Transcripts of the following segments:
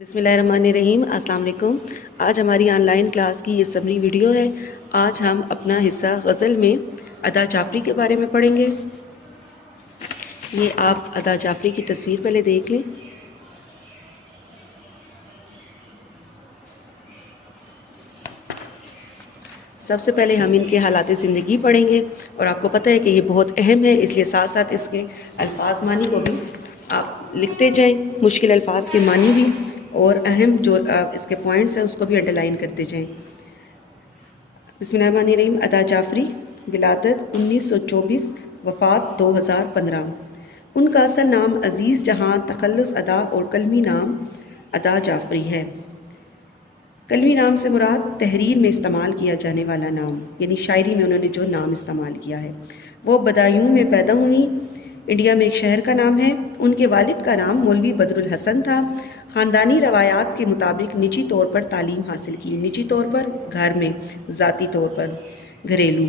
बिस्मिल्लाहिर्रहमानिर्रहीम। अस्सलाम वालेकुम। आज हमारी ऑनलाइन क्लास की ये समरी वीडियो है। आज हम अपना हिस्सा गज़ल में अदा जाफ़री के बारे में पढ़ेंगे। ये आप अदा जाफ़री की तस्वीर पहले देख लें। सबसे पहले हम इनके हालात ज़िंदगी पढ़ेंगे और आपको पता है कि ये बहुत अहम है, इसलिए साथ साथ इसके अल्फाज मानी को भी आप लिखते जाएं, मुश्किल अल्फाज के मानी भी, और अहम जो इसके पॉइंट्स हैं उसको भी अंडरलाइन करते जाएं। बिस्मिल्लाहिर्रहमानिर्रहीम। अदा जाफ़री, विलादत 1924, वफ़ात 2015। उनका असल नाम अज़ीज़ जहां तखल्लुस अदा और कलमी नाम अदा जाफ़री है। कलमी नाम से मुराद तहरीर में इस्तेमाल किया जाने वाला नाम, यानी शायरी में उन्होंने जो नाम इस्तेमाल किया है। वो बदायूं में पैदा हुई, इंडिया में एक शहर का नाम है। उनके वालिद का नाम मौलवी बदरुल हसन था। ख़ानदानी रवायात के मुताबिक निजी तौर पर तालीम हासिल की, निजी तौर पर घर में, ज़ाती तौर पर घरेलू।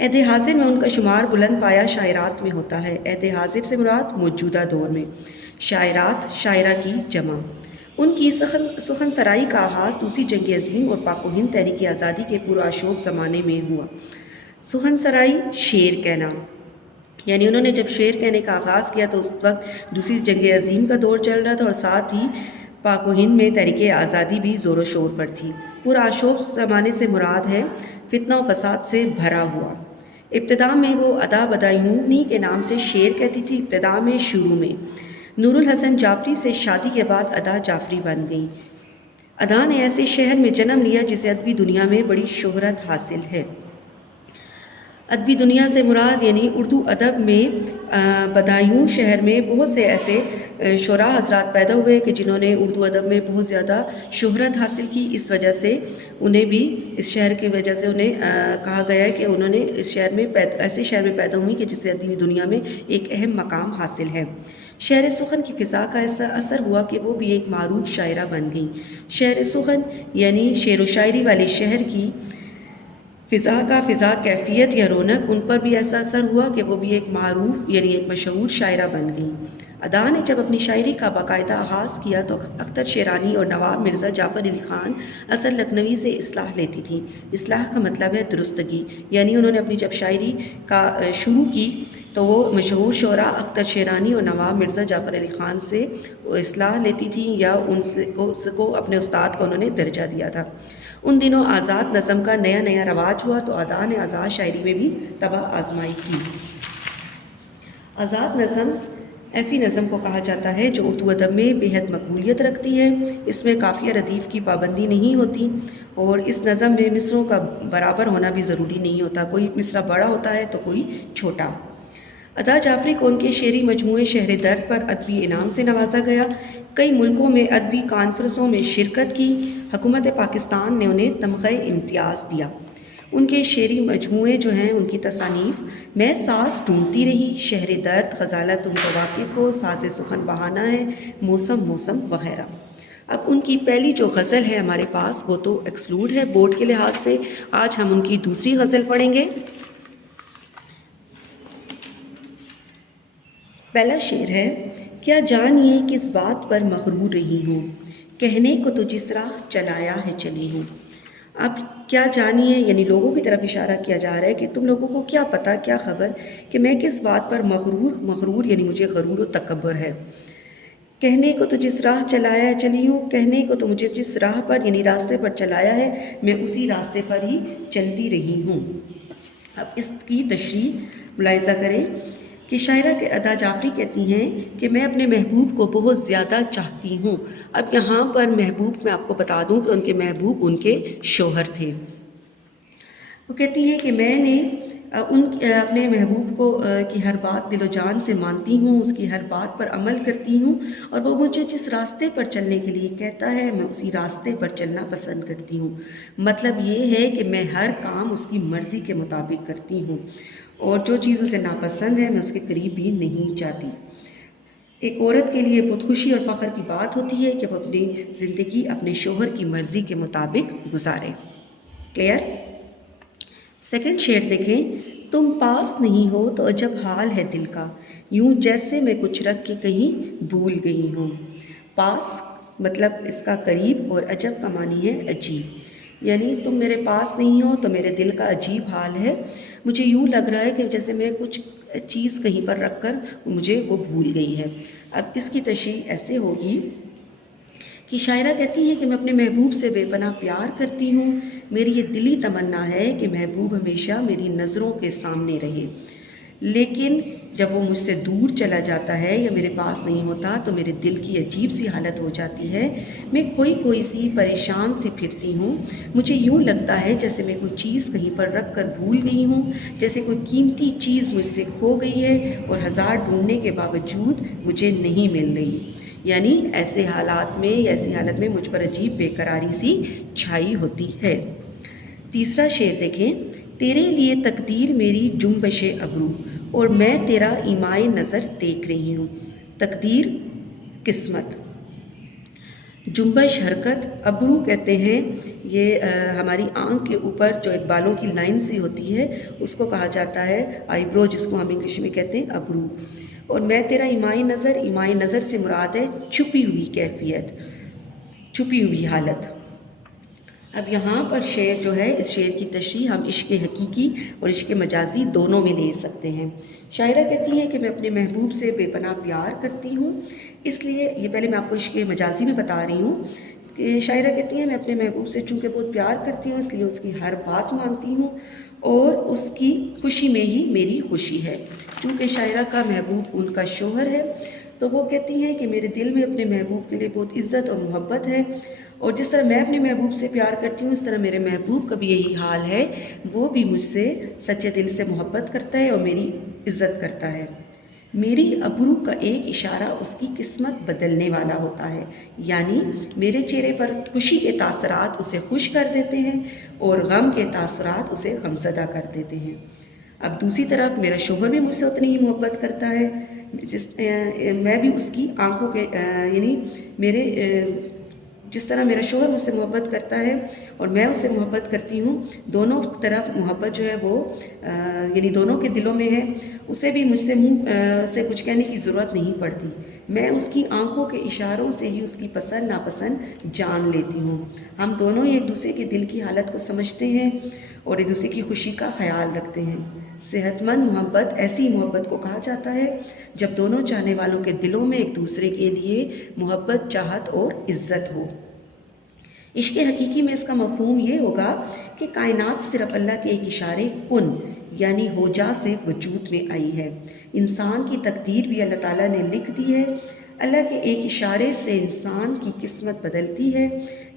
अहद हाजिर में उनका शुमार बुलंद पाया शायरात में होता है। अहद हाजिर से मुराद मौजूदा दौर में, शायरात शायरा की जमा। उनकी सुखन सराई का आगाज़ दूसरी जंग अज़ीम और पाक हिंद तहरीक आज़ादी के पुरअशोब ज़माने में हुआ। सुखन सराई शेर कहना, यानी उन्होंने जब शेर कहने का आगाज़ किया तो उस वक्त दूसरी जंग अज़ीम का दौर चल रहा था और साथ ही पाक हिंद में तहरीक आज़ादी भी ज़ोर शोर पर थी। पुरअशोब ज़माने से मुराद है फितना व फसाद से भरा हुआ। इब्तिदा में वो अदा बदायूनी के नाम से शेर कहती थी। इब्तिदा में, शुरू में नूरुल हसन जाफ़री से शादी के बाद अदा जाफ़री बन गई। अदा ने ऐसे शहर में जन्म लिया जिसे अदबी दुनिया में बड़ी शोहरत हासिल है। अदबी दुनिया से मुराद यानी उर्दू अदब में बदायूं शहर में बहुत से ऐसे शुरा हज़रात पैदा हुए कि जिन्होंने उर्दू अदब में बहुत ज़्यादा शोहरत हासिल की। इस वजह से उन्हें भी, इस शहर की वजह से उन्हें कहा गया है कि उन्होंने इस शहर में ऐसे शहर में पैदा हुई कि जिससे अदबी दुनिया में एक अहम मकाम हासिल है। शहर सुखन की फ़िज़ा का ऐसा असर हुआ कि वो भी एक मारूफ शायरा बन गई। शहर सुखन यानी शेर व शायरी वाले शहर की फ़िज़ा कैफियत या रौनक, उन पर भी ऐसा असर हुआ कि वो भी एक मारूफ यानी एक मशहूर शायरा बन गई। अदा ने जब अपनी शायरी का बाकायदा आगाज़ किया तो अख्तर शेरानी और नवाब मिर्ज़ा जाफ़र अली ख़ान असल लखनवी से इस्लाह लेती थी। इस्लाह का मतलब है दुरुस्तगी, यानी उन्होंने अपनी जब शायरी का शुरू की तो वो मशहूर शोरा अख्तर शेरानी और नवाब मिर्ज़ा जाफ़र अली ख़ान से इस्लाह लेती थी या उनको अपने उस्ताद को उन्होंने दर्जा दिया था। उन दिनों आज़ाद नज़म का नया नया रवाज हुआ तो अदा ने आज़ाद शायरी में भी तबाह आजमाई की। आज़ाद नज़म ऐसी नज़म को कहा जाता है जो उर्दू अदब में बेहद मकबूलियत रखती है। इसमें काफ़िया रदीफ़ की पाबंदी नहीं होती और इस नज़म में मिसरों का बराबर होना भी ज़रूरी नहीं होता, कोई मिसरा बड़ा होता है तो कोई छोटा। अदा जाफ़री को उनके शेरी मजमूए शहर दर्द पर अदबी इनाम से नवाजा गया। कई मुल्कों में अदबी कॉन्फ्रेंसों में शिरकत की। हुकूमत पाकिस्तान ने उन्हें तमग़े इम्तियाज़ दिया। उनके शेरी मजमूए जो हैं, उनकी तसानीफ़ मैं सास ढूंढती रही, शहर दर्द, ग़ज़ाला तुम तो वाकिफ़ हो, साज़े सुखन बहाना है, मौसम मौसम वग़ैरह। अब उनकी पहली जो गज़ल है हमारे पास वो तो एक्सक्लूड है बोर्ड के लिहाज से। आज हम उनकी दूसरी गज़ल पढ़ेंगे। पहला शेर है, क्या जानिए किस बात पर मग़रूर रही हूँ, कहने को तो जिस राह चलाया है चली हूँ। अब क्या जानिए यानी लोगों की तरफ इशारा किया जा रहा है कि तुम लोगों को क्या पता, क्या ख़बर कि मैं किस बात पर मग़रूर यानी मुझे गरूर और तकब्बुर है। कहने को तो जिस राह चलाया है चली हूँ, कहने को तो मुझे जिस राह पर यानी रास्ते पर चलाया है मैं उसी रास्ते पर ही चलती रही हूँ। अब इसकी तशरीह मुलाहिज़ा करें कि शायरा के अदा जाफ़री कहती हैं कि मैं अपने महबूब को बहुत ज़्यादा चाहती हूँ। अब यहाँ पर महबूब मैं आपको बता दूँ कि उनके महबूब उनके शौहर थे। वो कहती हैं कि मैंने अपने महबूब को की हर बात दिलो जान से मानती हूँ, उसकी हर बात पर अमल करती हूँ और वो मुझे जिस रास्ते पर चलने के लिए कहता है मैं उसी रास्ते पर चलना पसंद करती हूँ। मतलब ये है कि मैं हर काम उसकी मर्ज़ी के मुताबिक करती हूँ और जो चीज़ उसे नापसंद है मैं उसके करीब भी नहीं जाती। एक औरत के लिए बहुत खुशी और फ़ख्र की बात होती है कि वो अपनी ज़िंदगी अपने शौहर की मर्ज़ी के मुताबिक गुजारे। क्लियर? सेकंड शेर देखें, तुम पास नहीं हो तो अजब हाल है दिल का, यूं जैसे मैं कुछ रख के कहीं भूल गई हूँ। पास मतलब इसका करीब, और अजब का मानी है अजीब। यानी तुम मेरे पास नहीं हो तो मेरे दिल का अजीब हाल है। मुझे यूँ लग रहा है कि जैसे मैं कुछ चीज़ कहीं पर रख कर मुझे वो भूल गई है। अब इसकी तशरीह ऐसे होगी कि शायरा कहती है कि मैं अपने महबूब से बेपनाह प्यार करती हूँ। मेरी ये दिली तमन्ना है कि महबूब हमेशा मेरी नज़रों के सामने रहे, लेकिन जब वो मुझसे दूर चला जाता है या मेरे पास नहीं होता तो मेरे दिल की अजीब सी हालत हो जाती है। मैं खोई सी परेशान सी फिरती हूँ। मुझे यूँ लगता है जैसे मैं कोई चीज़ कहीं पर रख कर भूल गई हूँ, जैसे कोई कीमती चीज़ मुझसे खो गई है और हज़ार ढूंढने के बावजूद मुझे नहीं मिल रही। यानी ऐसे हालात में या ऐसी हालत में मुझ पर अजीब बेकरारी सी छाई होती है। तीसरा शेर देखें, तेरे लिए तकदीर मेरी जुम्बशे अबरू और मैं तेरा ईमाए नज़र देख रही हूँ। तकदीर किस्मत, जुम्बश हरकत, अबरू कहते हैं ये हमारी आँख के ऊपर जो एक बालों की लाइन सी होती है उसको कहा जाता है आईब्रो, जिसको हम इंग्लिश में कहते हैं अबरू। और मैं तेरा ईमाए नज़र से मुराद है छुपी हुई कैफियत, छुपी हुई हालत। अब यहाँ पर शेर जो है, इस शेर की तशरीह हम इश्क हकीकी और इश्क मजाजी दोनों में ले सकते हैं। शायरा कहती है कि मैं अपने महबूब से बेपनाह प्यार करती हूँ, इसलिए ये पहले मैं आपको इश्क मजाजी में बता रही हूँ कि शायरा कहती है मैं अपने महबूब से चूँकि बहुत प्यार करती हूँ इसलिए उसकी हर बात मानती हूँ और उसकी खुशी में ही मेरी खुशी है। चूँकि शायरा का महबूब उनका शोहर है तो वो कहती हैं कि मेरे दिल में अपने महबूब के लिए बहुत इज़्ज़त और मोहब्बत है, और जिस तरह मैं अपने महबूब से प्यार करती हूँ इस तरह मेरे महबूब का भी यही हाल है। वो भी मुझसे सच्चे दिल से मोहब्बत करता है और मेरी इज़्ज़त करता है। मेरी अबरू का एक इशारा उसकी किस्मत बदलने वाला होता है, यानी मेरे चेहरे पर खुशी के तासरात उसे खुश कर देते हैं और गम के तासरात उसे गमज़दा कर देते हैं। अब दूसरी तरफ मेरा शोहर भी मुझसे उतनी ही मोहब्बत करता है, मैं भी उसकी आंखों के यानी मेरे जिस तरह मेरा शोहर मुझसे मोहब्बत करता है और मैं उससे मोहब्बत करती हूँ, दोनों तरफ मोहब्बत जो है वो यानी दोनों के दिलों में है। उसे भी मुझसे मुँह से कुछ कहने की ज़रूरत नहीं पड़ती, मैं उसकी आंखों के इशारों से ही उसकी पसंद नापसंद जान लेती हूँ। हम दोनों ही एक दूसरे के दिल की हालत को समझते हैं और एक दूसरे की खुशी का ख्याल रखते हैं। सेहतमंद मोहब्बत ऐसी मोहब्बत को कहा जाता है जब दोनों चाहने वालों के दिलों में एक दूसरे के लिए मोहब्बत, चाहत और इज़्ज़त हो। इश्क हकीकी में इसका मफहूम ये होगा कि कायनात सिर्फ अल्लाह के एक इशारे कुन यानी हो जा से वजूद में आई है। इंसान की तकदीर भी अल्लाह ताला ने लिख दी है। अल्लाह के एक इशारे से इंसान की किस्मत बदलती है।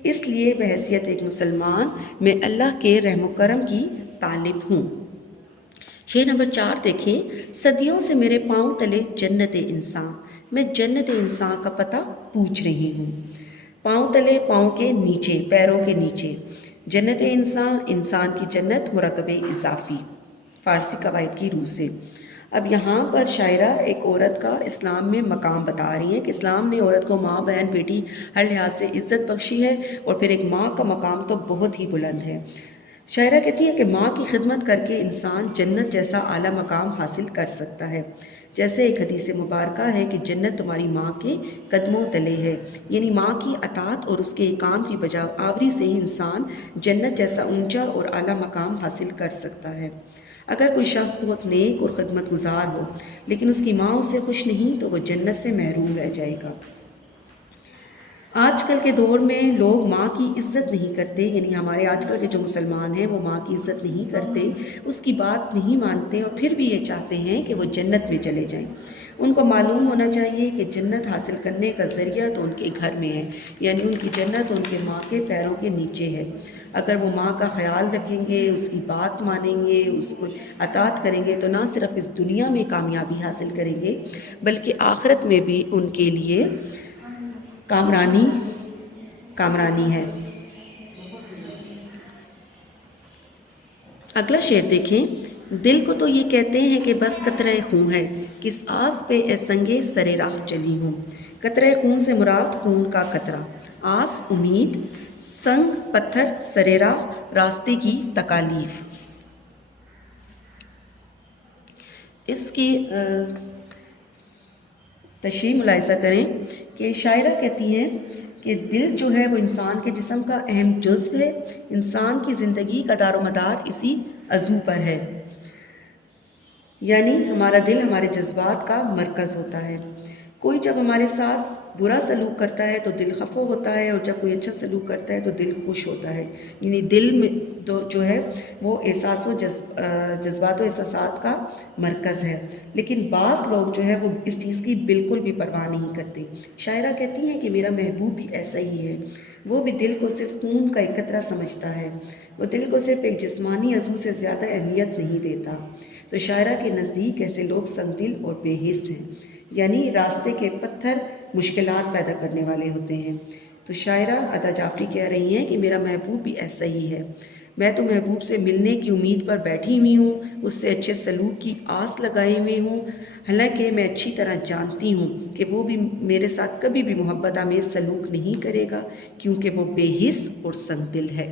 इसलिए बहैसियत एक मुसलमान मैं अल्लाह के रहम करम की तालिब हूँ। शेर नंबर 4 देखें, सदियों से मेरे पाँव तले जन्नत इंसान, मैं जन्नत इंसान का पता पूछ रही हूँ। पाँव तले, पाँव के नीचे, पैरों के नीचे, जन्नत इंसान, इंसान की जन्नत, मुरकब इजाफ़ी, फ़ारसी कवायद की रूह से। अब यहाँ पर शायरा एक औरत का इस्लाम में मकाम बता रही है कि इस्लाम ने औरत को माँ, बहन, बेटी हर लिहाज से इज़्ज़त बख्शी है और फिर एक माँ का मकाम तो बहुत ही बुलंद है। शायरा कहती है कि माँ की खिदमत करके इंसान जन्नत जैसा आला मकाम हासिल कर सकता है। जैसे एक हदीस मुबारका है कि जन्नत तुम्हारी माँ के कदमों तले है, यानी माँ की अतात और उसके काम की बजा आवरी से ही इंसान जन्नत जैसा ऊंचा और आला मकाम हासिल कर सकता है। अगर कोई शख्स बहुत नेक और खिदमत गुजार हो लेकिन उसकी माँ उससे खुश नहीं तो वह जन्नत से महरूम रह जाएगा। आजकल के दौर में लोग माँ की इज़्ज़त नहीं करते, यानी हमारे आजकल के जो मुसलमान हैं वो माँ की इज़्ज़त नहीं करते, उसकी बात नहीं मानते और फिर भी ये चाहते हैं कि वो जन्नत में चले जाएं। उनको मालूम होना चाहिए कि जन्नत हासिल करने का ज़रिया तो उनके घर में है, यानी उनकी जन्नत उनके माँ के पैरों के नीचे है। अगर वो माँ का ख्याल रखेंगे, उसकी बात मानेंगे, उसको अतात करेंगे तो ना सिर्फ इस दुनिया में कामयाबी हासिल करेंगे बल्कि आखिरत में भी उनके लिए कामरानी है। अगला शेर देखें, दिल को तो ये कहते हैं कि बस कतरे खून है, किस आस पे ए संगे सरे राह चली हूँ। कतरे खून से मुराद खून का कतरा, आस उम्मीद, संग पत्थर, सरे राह रास्ते की तकालीफ। इसकी तशरीह मुलाहिज़ा करें कि शायरा कहती हैं कि दिल जो है वो इंसान के जिस्म का अहम जुज़्व है। इंसान की ज़िंदगी का दारोमदार इसी अज़ू पर है, यानी हमारा दिल हमारे जज्बात का मरकज़ होता है। कोई जब हमारे साथ बुरा सलूक करता है तो दिल खफा होता है, और जब कोई अच्छा सलूक करता है तो दिल खुश होता है। यानी दिल में जो है वो जज्बात व एहसासात का मरकज़ है। लेकिन बाज़ लोग जो है वो इस चीज़ की बिल्कुल भी परवाह नहीं करते। शायरा कहती हैं कि मेरा महबूब भी ऐसा ही है, वो भी दिल को सिर्फ खून का एक कतरा समझता है, वो दिल को सिर्फ एक जिस्मानी अज़ू से ज़्यादा अहमियत नहीं देता। तो शायरा के नज़दीक ऐसे लोग संगदिल और बेहिस हैं, यानी रास्ते के पत्थर मुश्किलात पैदा करने वाले होते हैं। तो शायरा अदा जाफरी कह रही हैं कि मेरा महबूब भी ऐसा ही है, मैं तो महबूब से मिलने की उम्मीद पर बैठी हुई हूँ, उससे अच्छे सलूक की आस लगाई हुई हूँ। हालांकि मैं अच्छी तरह जानती हूँ कि वो भी मेरे साथ कभी भी मोहब्बत आमेज़ सलूक नहीं करेगा, क्योंकि वो बेहिस और संगदिल है।